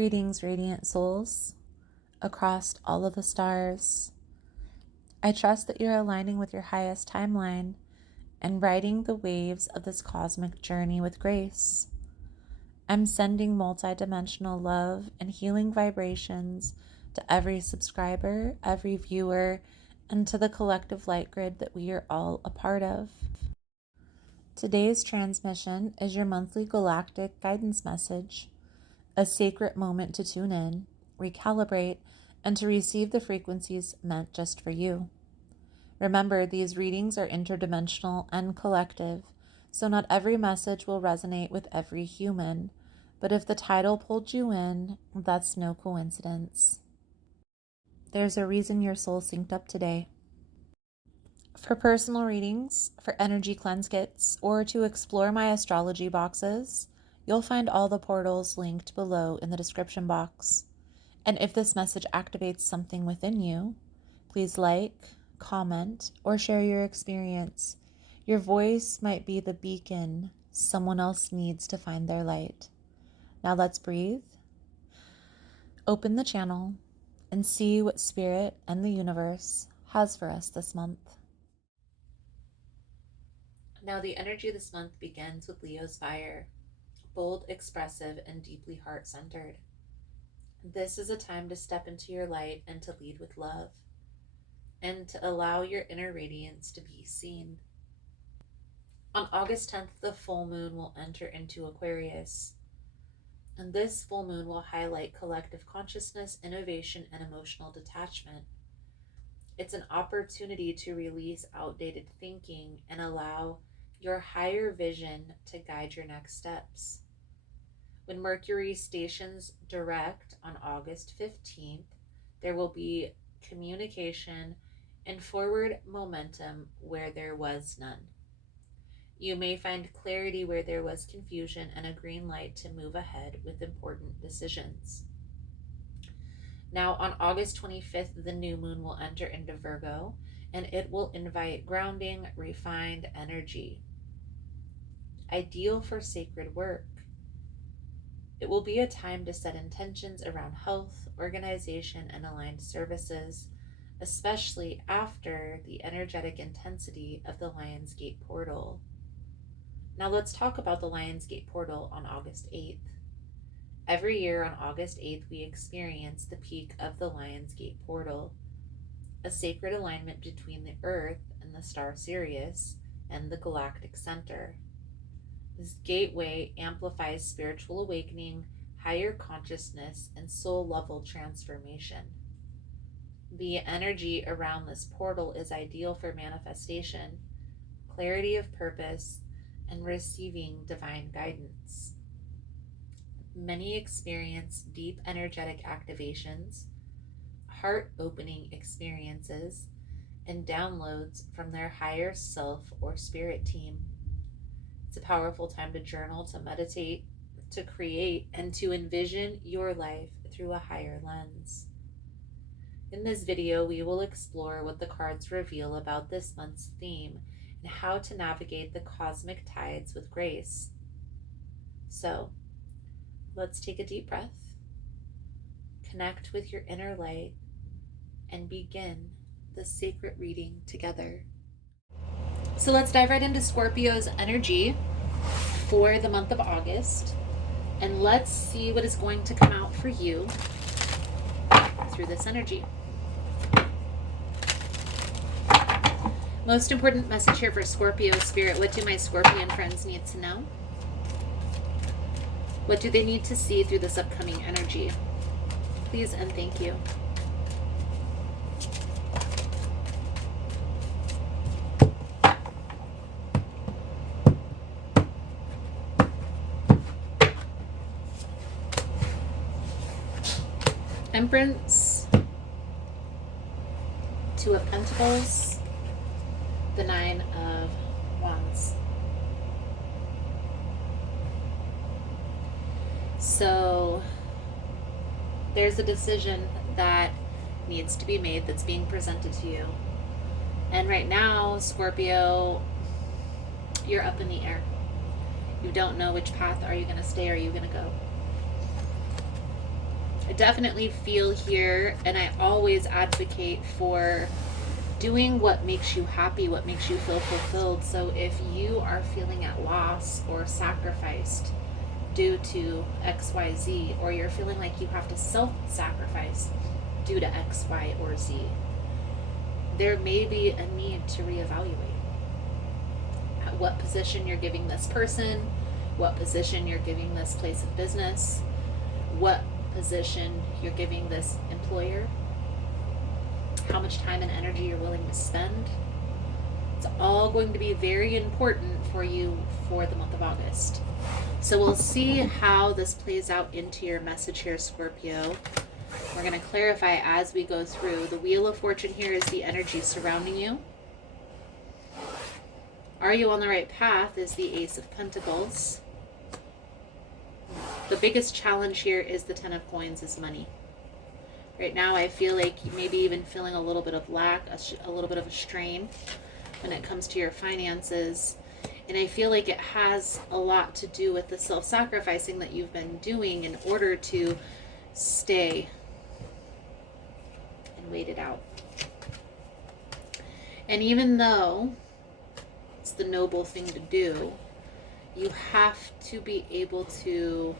Greetings, radiant souls, across all of the stars. I trust that you're aligning with your highest timeline and riding the waves of this cosmic journey with grace. I'm sending multidimensional love and healing vibrations to every subscriber, every viewer, and to the collective light grid that we are all a part of. Today's transmission is your monthly galactic guidance message, a sacred moment to tune in, recalibrate, and to receive the frequencies meant just for you. Remember, these readings are interdimensional and collective, so not every message will resonate with every human, but if the title pulled you in, that's no coincidence. There's a reason your soul synced up today. For personal readings, for energy cleanse kits, or to explore my astrology boxes, you'll find all the portals linked below in the description box. And if this message activates something within you, please like, comment, or share your experience. Your voice might be the beacon someone else needs to find their light. Now let's breathe, open the channel, and see what Spirit and the universe has for us this month. Now the energy this month begins with Leo's fire, bold, expressive, and deeply heart-centered. This is a time to step into your light and to lead with love, and to allow your inner radiance to be seen. On August 10th, the full moon will enter into Aquarius, and this full moon will highlight collective consciousness, innovation, and emotional detachment. It's an opportunity to release outdated thinking and allow your higher vision to guide your next steps. When Mercury stations direct on August 15th, there will be communication and forward momentum where there was none. You may find clarity where there was confusion and a green light to move ahead with important decisions. Now on August 25th, the new moon will enter into Virgo, and it will invite grounding, refined energy, ideal for sacred work. It will be a time to set intentions around health, organization, and aligned services, especially after the energetic intensity of the Lionsgate portal. Now let's talk about the Lionsgate portal on August 8th. Every year on August 8th, we experience the peak of the Lionsgate portal, a sacred alignment between the Earth and the star Sirius and the galactic center. This gateway amplifies spiritual awakening, higher consciousness, and soul-level transformation. The energy around this portal is ideal for manifestation, clarity of purpose, and receiving divine guidance. Many experience deep energetic activations, heart-opening experiences, and downloads from their higher self or spirit team. It's a powerful time to journal, to meditate, to create, and to envision your life through a higher lens. In this video, we will explore what the cards reveal about this month's theme and how to navigate the cosmic tides with grace. So, let's take a deep breath, connect with your inner light, and begin the sacred reading together. So let's dive right into Scorpio's energy for the month of August, and let's see what is going to come out for you through this energy. Most important message here for Scorpio Spirit. What do my Scorpion friends need to know? What do they need to see through this upcoming energy? Please and thank you. Temperance, Two of Pentacles, the Nine of Wands. So there's a decision that needs to be made that's being presented to you. And right now, Scorpio, you're up in the air. You don't know which path. Are you going to stay or are you going to go? I definitely feel here, and I always advocate for doing what makes you happy, what makes you feel fulfilled. So if you are feeling at loss or sacrificed due to XYZ, or you're feeling like you have to self-sacrifice due to X, Y, or Z, there may be a need to reevaluate at what position you're giving this person, what position you're giving this place of business, what position you're giving this employer, how much time and energy you're willing to spend. It's all going to be very important for you for the month of August. So we'll see how this plays out into your message here, Scorpio. We're going to clarify as we go through. The Wheel of Fortune here is the energy surrounding you. Are you on the right path is the Ace of Pentacles. The biggest challenge here is the Ten of Coins, is money. Right now I feel like you may be even feeling a little bit of lack, a little bit of a strain when it comes to your finances. And I feel like it has a lot to do with the self-sacrificing that you've been doing in order to stay and wait it out. And even though it's the noble thing to do, you have to be able to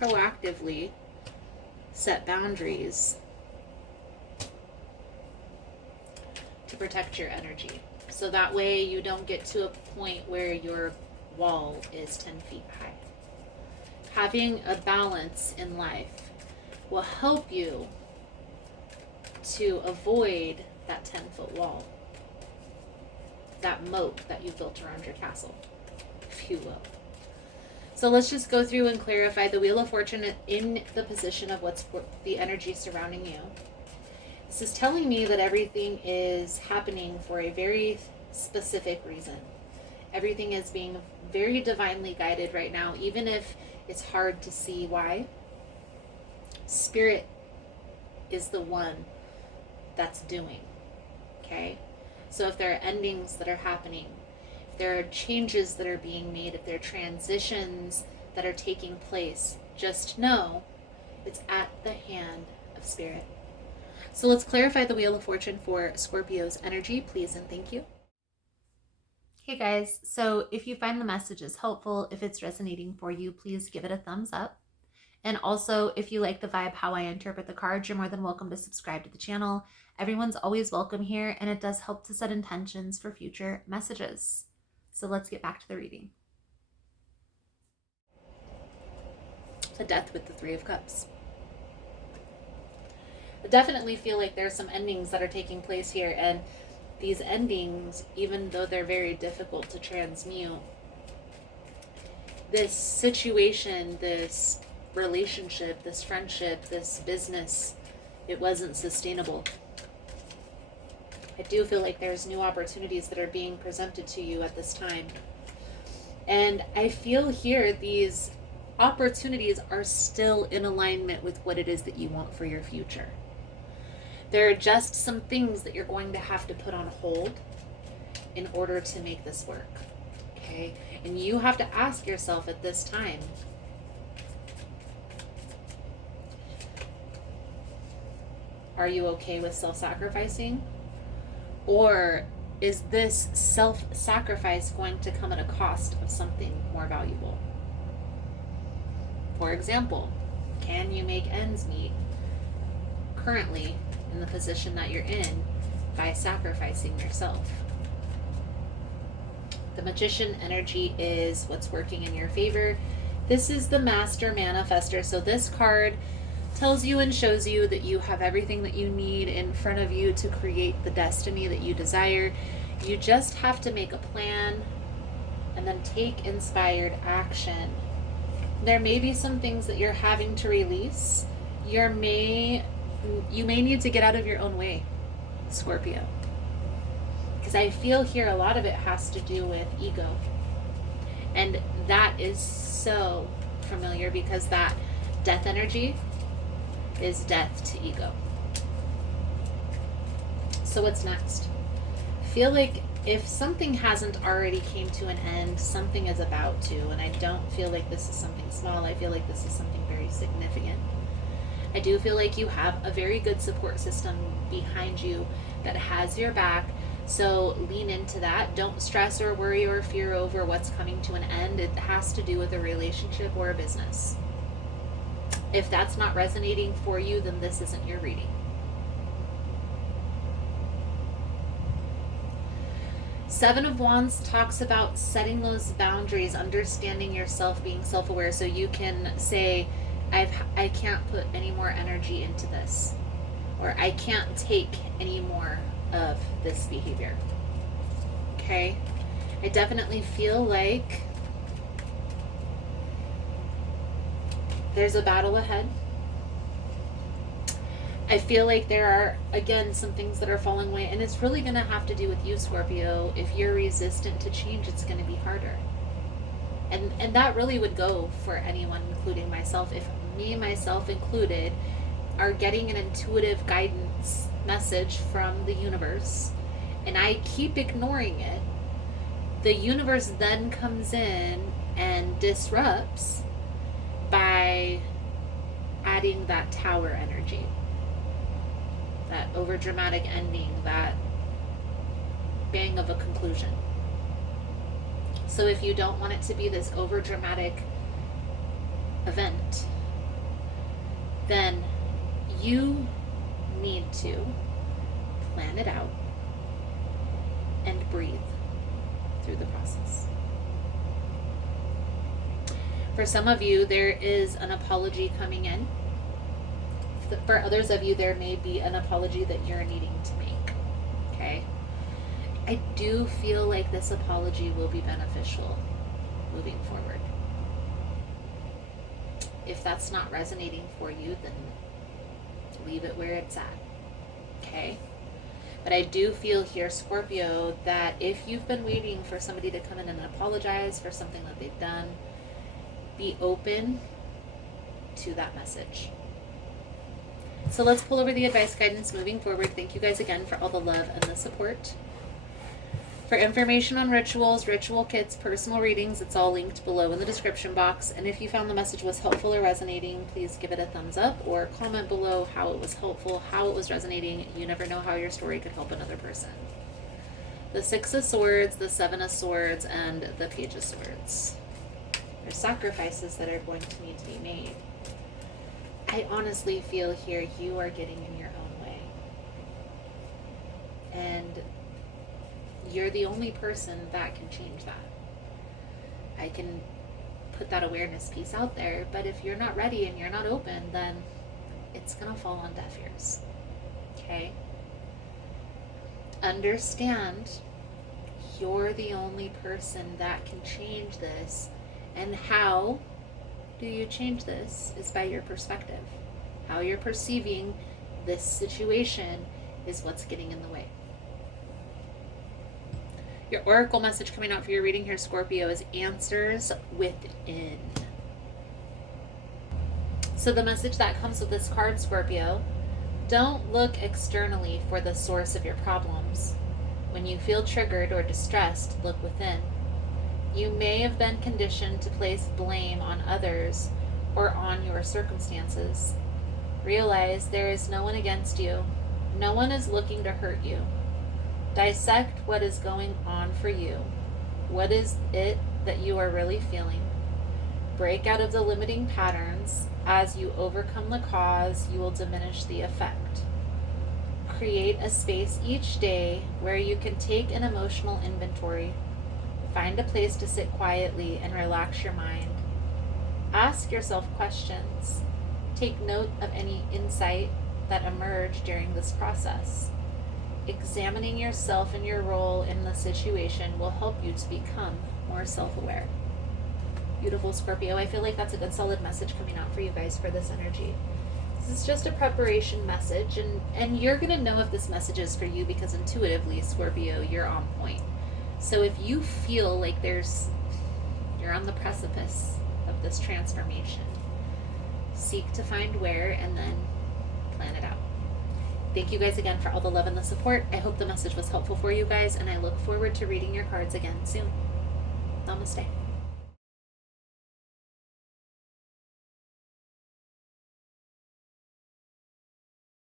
proactively set boundaries to protect your energy. So that way you don't get to a point where your wall is 10 feet high. Having a balance in life will help you to avoid that 10-foot wall, that moat that you built around your castle, if you will. So let's just go through and clarify the Wheel of Fortune in the position of what's the energy surrounding you. This is telling me that everything is happening for a very specific reason. Everything is being very divinely guided right now, even if it's hard to see why. Spirit is the one that's doing, okay? So if there are endings that are happening, if there are changes that are being made, if there are transitions that are taking place, just know it's at the hand of Spirit. So let's clarify the Wheel of Fortune for Scorpio's energy, please and thank you. Hey guys, so if you find the messages helpful, if it's resonating for you, please give it a thumbs up. And also, if you like the vibe, how I interpret the cards, you're more than welcome to subscribe to the channel. Everyone's always welcome here, and it does help to set intentions for future messages. So let's get back to the reading. The Death with the Three of Cups. I definitely feel like there's some endings that are taking place here, and these endings, even though they're very difficult to transmute, this situation, this relationship, this friendship, this business, it wasn't sustainable. I do feel like there's new opportunities that are being presented to you at this time. And I feel here these opportunities are still in alignment with what it is that you want for your future. There are just some things that you're going to have to put on hold in order to make this work, okay? And you have to ask yourself at this time, are you okay with self-sacrificing? Or is this self-sacrifice going to come at a cost of something more valuable? For example, can you make ends meet currently in the position that you're in by sacrificing yourself? The Magician energy is what's working in your favor. This is the Master Manifester. So this card tells you and shows you that you have everything that you need in front of you to create the destiny that you desire. You just have to make a plan and then take inspired action. There may be some things that you're having to release. You may need to get out of your own way, Scorpio. Because I feel here a lot of it has to do with ego. And that is so familiar because that death energy is death to ego. So what's next? I feel like if something hasn't already came to an end, something is about to, and I don't feel like this is something small. I feel like this is something very significant. I do feel like you have a very good support system behind you that has your back. So lean into that. Don't stress or worry or fear over what's coming to an end. It has to do with a relationship or a business. If that's not resonating for you, then this isn't your reading. Seven of Wands talks about setting those boundaries, understanding yourself, being self-aware, so you can say, I can't put any more energy into this, or I can't take any more of this behavior. Okay? I definitely feel like there's a battle ahead. I feel like there are, again, some things that are falling away, and it's really going to have to do with you, Scorpio. If you're resistant to change, it's going to be harder. And that really would go for anyone, including myself. If me, myself included, are getting an intuitive guidance message from the universe, and I keep ignoring it, the universe then comes in and disrupts by adding that tower energy. That overdramatic ending, that bang of a conclusion. So if you don't want it to be this overdramatic event, then you need to plan it out and breathe through the process. For some of you, there is an apology coming in. For others of you, there may be an apology that you're needing to make. Okay? I do feel like this apology will be beneficial moving forward. If that's not resonating for you, then leave it where it's at. Okay? But I do feel here, Scorpio, that if you've been waiting for somebody to come in and apologize for something that they've done, be open to that message. So let's pull over the advice guidance moving forward. Thank you guys again for all the love and the support. For information on rituals, ritual kits, personal readings, it's all linked below in the description box. And if you found the message was helpful or resonating, please give it a thumbs up or comment below how it was helpful, how it was resonating. You never know how your story could help another person. The Six of Swords, the Seven of Swords, and the Page of Swords. There's sacrifices that are going to need to be made. I honestly feel here you are getting in your own way. And you're the only person that can change that. I can put that awareness piece out there, but if you're not ready and you're not open, then it's going to fall on deaf ears. Okay? Understand you're the only person that can change this, and how do you change this is by your perspective. How you're perceiving this situation is what's getting in the way. Your oracle message coming out for your reading here, Scorpio, is answers within. So the message that comes with this card, Scorpio, don't look externally for the source of your problems. When you feel triggered or distressed, look within. You may have been conditioned to place blame on others or on your circumstances. Realize there is no one against you. No one is looking to hurt you. Dissect what is going on for you. What is it that you are really feeling? Break out of the limiting patterns. As you overcome the cause, you will diminish the effect. Create a space each day where you can take an emotional inventory. Find a place to sit quietly and relax your mind. Ask yourself questions. Take note of any insight that emerged during this process. Examining yourself and your role in the situation will help you to become more self-aware. Beautiful Scorpio. I feel like that's a good solid message coming out for you guys for this energy. This is just a preparation message, and you're going to know if this message is for you because intuitively, Scorpio, you're on point. So if you feel like you're on the precipice of this transformation, seek to find where and then plan it out. Thank you guys again for all the love and the support. I hope the message was helpful for you guys, and I look forward to reading your cards again soon. Namaste.